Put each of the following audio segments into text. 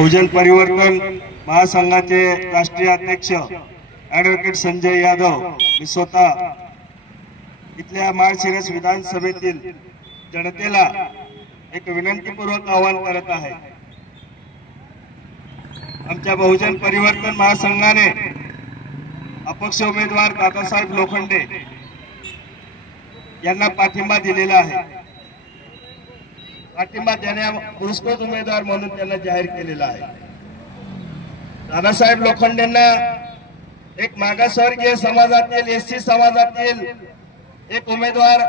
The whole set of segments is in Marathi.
बहुजन परिवर्तन महासंघाचे राष्ट्रीय अध्यक्ष ॲडव्होकेट संजय यादव मी स्वतः इथल्या माळशिरस विधानसभेतील जनतेला एक विनंतीपूर्वक आवाहन करत आहे। आमच्या बहुजन परिवर्तन महासंघाने अपक्ष उमेदवार दादासाहेब लोखंडे यांना पाठिंबा दिलेला आहे। पाठिंबा देण्या पुरस्कृत उमेदवार म्हणून त्यांना जाहीर केलेला आहे। दादासाहेब लोखंडेंना एक मागासवर्गीय समाजातील एससी समाजातील एक उमेदवार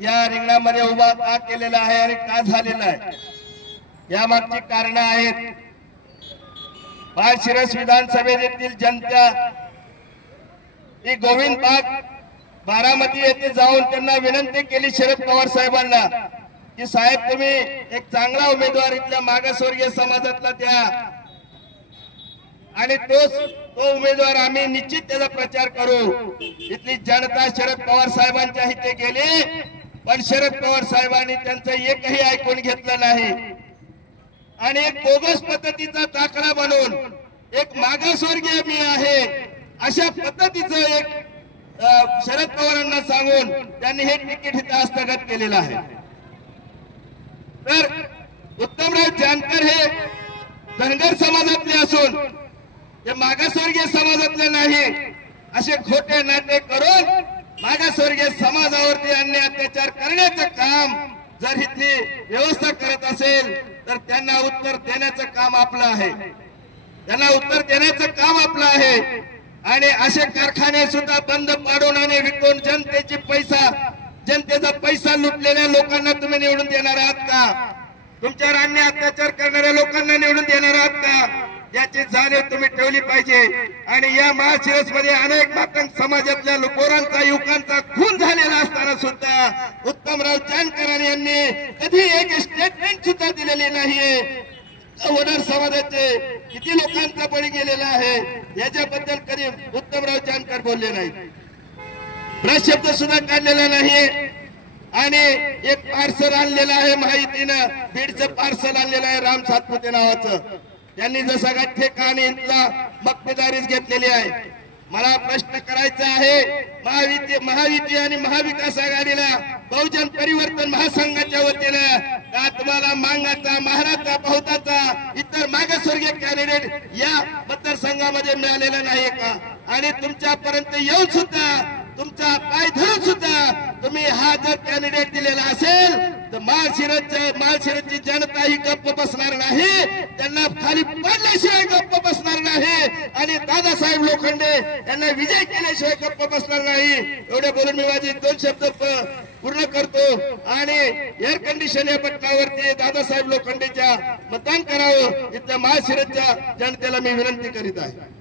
या रिंगणामध्ये उभा का केलेला आहे आणि का झालेला आहे या मागची कारण आहेत। माळशिरस विधानसभेतील जनता ही गोविंद बाग बारामती येथे जाऊन त्यांना विनंती केली शरद पवार साहेबांना की साहेब तुम्ही एक चांगला उमेदवार इथल्या मागासवर्गीय समाजातला द्या आणि तो उमेदवार आम्ही निश्चित त्याचा प्रचार करू। इथली जनता शरद पवार साहेबांच्या हिते गेली पण शरद पवार साहेबांनी त्यांचं एकही ऐकून घेतलं नाही आणि एक बोगस पद्धतीचा दाखला बनवून एक मागासवर्गीय मी आहे अशा पद्धतीचं एक शरद पवारांना सांगून त्यांनी हे तिकीट इथं हस्तगत केलेलं आहे। तर उत्तमराव जानकर हे धनगर समाजातले असून ते मागासवर्गीय समाजातले नाही असे खोटे नाटे करून मागासवर्गीय समाजावरती अन्याय अत्याचार करण्याचं काम जर इथली व्यवस्था करत असेल तर त्यांना उत्तर देण्याचं काम आपलं आहे। त्यांना उत्तर देण्याचं काम आपलं आहे आणि असे कारखाने सुद्धा बंद पाडून आणि विकून जनतेचा पैसा लुटलेल्या लोकांना तुम्ही निवडून देणार आहात का? तुमच्यावर अन्याय अत्याचार करणाऱ्या लोकांना निवडून देणार आहात का? याची जाणीव तुम्ही ठेवली पाहिजे। आणि या माळशिरस मध्ये अनेक मातंग समाजातल्या पोरांचा युवकांचा खून झालेला असताना सुद्धा उत्तमराव जानकर यांनी कधी एक स्टेटमेंट सुद्धा दिलेली नाहीये। वडार समाजाचे किती लोकांचा बळी गेलेला आहे याच्याबद्दल कधी उत्तमराव जानकर बोलले नाही, प्रशब्द सुद्धा काढलेला नाही। आणि एक पार्सल आणलेलं आहे माहितीनं, बीडचं पार्सल आणलेलं आहे राम सातपुते नावाचं, त्यांनी जसा का ठेका आणि इथला मक्तेदारीच घेतलेली आहे। मला प्रश्न करायचा आहे महायुती आणि महाविकास आघाडीला बहुजन परिवर्तन महासंघाच्या वतीनं का तुम्हाला मांगाचा महाराचा बहुताचा इतर मागासवर्गीय कॅन्डिडेट या मतदारसंघामध्ये मिळालेला नाही का? आणि तुमच्यापर्यंत येऊन सुद्धा तुमचा पाय धरून सुद्धा तुम्ही हा जर कॅन्डिडेट दिलेला असेल तर माळशिरसची जनता ही गप्प बसणार नाही, त्यांना खाली पाडल्याशिवाय गप्प बसणार नाही आणि दादासाहेब लोखंडे यांना विजय केल्याशिवाय गप्प बसणार नाही। एवढे बोलून मी माझे 2 शब्द पूर्ण करतो आणि एअर कंडिशन या पट्टावरती दादासाहेब लोखंडेच्या मतदान करावं इथल्या माळशिरसच्या जनतेला मी विनंती करीत आहे।